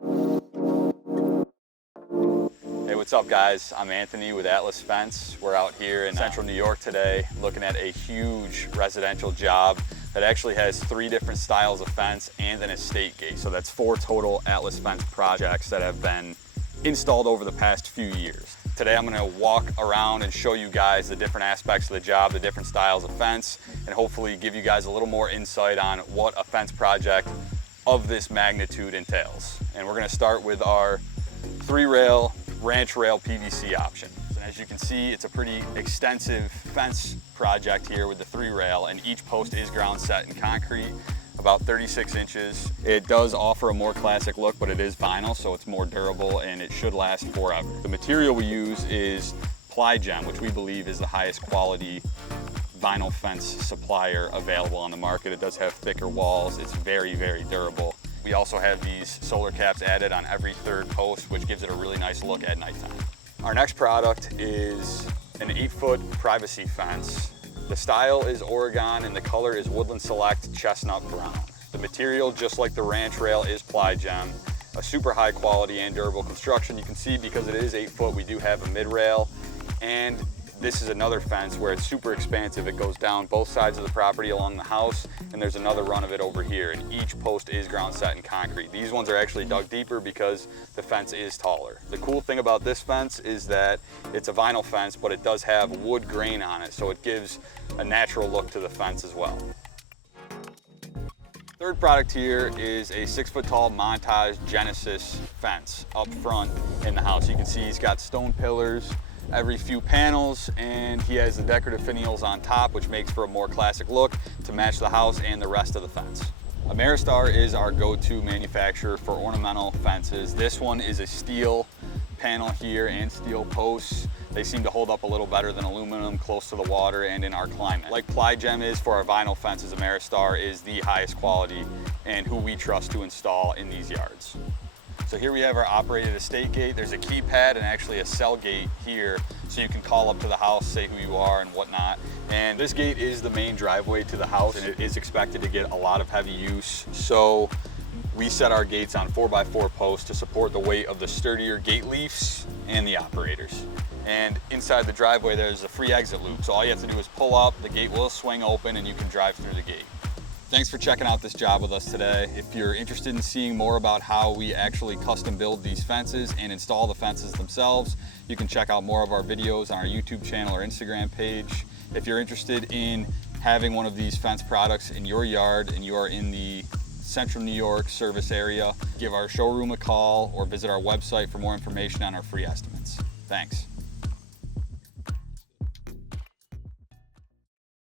Hey, what's up guys? I'm Anthony with Atlas Fence. We're out here in central New York today looking at a huge residential job that actually has 3 different styles of fence and an estate gate. So that's 4 total Atlas Fence projects that have been installed over the past few years. Today I'm going to walk around and show you guys the different aspects of the job, the different styles of fence, and hopefully give you guys a little more insight on what a fence project of this magnitude entails. And we're going to start with our 3-rail ranch rail PVC option. And as you can see, it's a pretty extensive fence project here with the 3-rail, and each post is ground set in concrete, about 36 inches. It does offer a more classic look, but it is vinyl, so it's more durable and it should last forever. The material we use is Ply-Gem, which we believe is the highest quality vinyl fence supplier available on the market. It does have thicker walls. It's very, very durable. We also have these solar caps added on every 3rd post, which gives it a really nice look at nighttime. Our next product is an 8-foot privacy fence. The style is Oregon and the color is Woodland Select Chestnut Brown. The material, just like the ranch rail, is Ply-Gem. A super high quality and durable construction. You can see because it is 8 foot, we do have a mid-rail, and this is another fence where it's super expansive. It goes down both sides of the property along the house, and there's another run of it over here, and each post is ground set in concrete. These ones are actually dug deeper because the fence is taller. The cool thing about this fence is that it's a vinyl fence, but it does have wood grain on it, so it gives a natural look to the fence as well. Third product here is a 6-foot tall montage Genesis fence up front in the house. You can see he's got stone pillars every few panels, and he has the decorative finials on top, which makes for a more classic look to match the house and the rest of the fence. Ameristar is our go-to manufacturer for ornamental fences. This one is a steel panel here and steel posts. They seem to hold up a little better than aluminum, close to the water and in our climate. Like Ply-Gem is for our vinyl fences, Ameristar is the highest quality and who we trust to install in these yards. So here we have our operated estate gate. There's a keypad and actually a cell gate here, so you can call up to the house, say who you are and whatnot. And this gate is the main driveway to the house, and it is expected to get a lot of heavy use. So we set our gates on 4x4 posts to support the weight of the sturdier gate leafs and the operators. And inside the driveway, there's a free exit loop. So all you have to do is pull up, the gate will swing open, and you can drive through the gate. Thanks for checking out this job with us today. If you're interested in seeing more about how we actually custom build these fences and install the fences themselves, you can check out more of our videos on our YouTube channel or Instagram page. If you're interested in having one of these fence products in your yard and you are in the Central New York service area, give our showroom a call or visit our website for more information on our free estimates. Thanks.